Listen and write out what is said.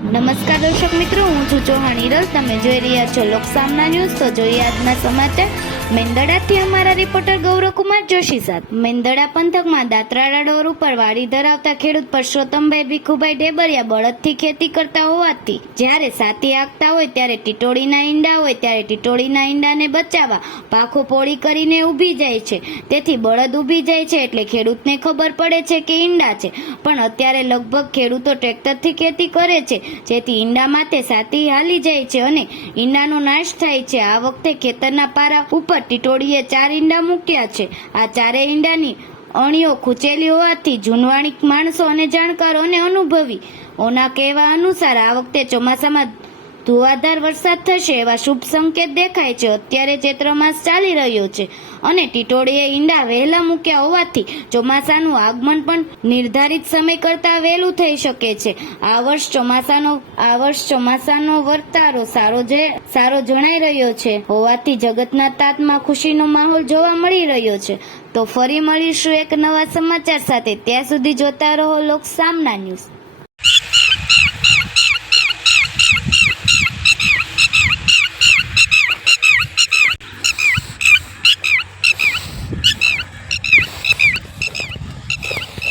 નમસ્કાર દર્શક મિત્રો, હું છું ચૌહાણ હિરલ. તમે જોઈ રહ્યા છો લોકસામના ન્યૂઝ, તો જોઈએ આજના સમાચાર. મેંદડાથી અમારા રિપોર્ટર ગૌરવકુમાર જોશી સાથ મેંદડા પંથકમાં દાત્રાડા ડોર ઉપર વાડી ધરાવતા ખેડૂત પરસોત્તમભાઈ ભીખુભાઈ ઢેબરિયા બળદથી ખેતી કરતા હોવાથી, જ્યારે સાતી આગતા હોય ત્યારે ટીટોળીના ઈંડા હોય ત્યારે ટીટોળીના ઈંડાને બચાવવા પાખો પોળી કરીને ઊભી જાય છે. તેથી બળદ ઊભી જાય છે એટલે ખેડૂતને ખબર પડે છે કે ઈંડા છે. પણ અત્યારે લગભગ ખેડૂતો ટ્રેક્ટરથી ખેતી કરે છે, જેથી ઈંડા માટે સાતી હાલી જાય છે અને ઈંડાનો નાશ થાય છે. આ વખતે ખેતરના પારા ઉપર ટીટોળીએ ચાર ઈંડા મૂક્યા છે. આ ચારે ઈંડાની અણીઓ ખૂંચેલી હોવાથી જૂનવાણી માણસો અને જાણકારોને અનુભવી. ઓના કહેવા અનુસાર આ વખતે ચોમાસામાં ધુવાધાર વરસાદ થશે એવા શુભ સંકેત દેખાય છે. અત્યારે ચૈત્ર માસ ચાલી રહ્યો છે અને ટીટોળીએ ઈંડા વહેલા મૂક્યા હોવાથી ચોમાસાનું આગમન પણ નિર્ધારિત સમય કરતા વહેલું થઈ શકે છે. આ વર્ષ ચોમાસાનો, આ વર્ષ ચોમાસાનો વર્તારો સારો જે, સારો જણાઈ રહ્યો છે. હોવાથી જગતના તાતમાં ખુશીનો માહોલ જોવા મળી રહ્યો છે. તો ફરી મળીશું એક નવા સમાચાર સાથે. ત્યાં સુધી જોતા રહો લોક સામના ન્યૂઝ.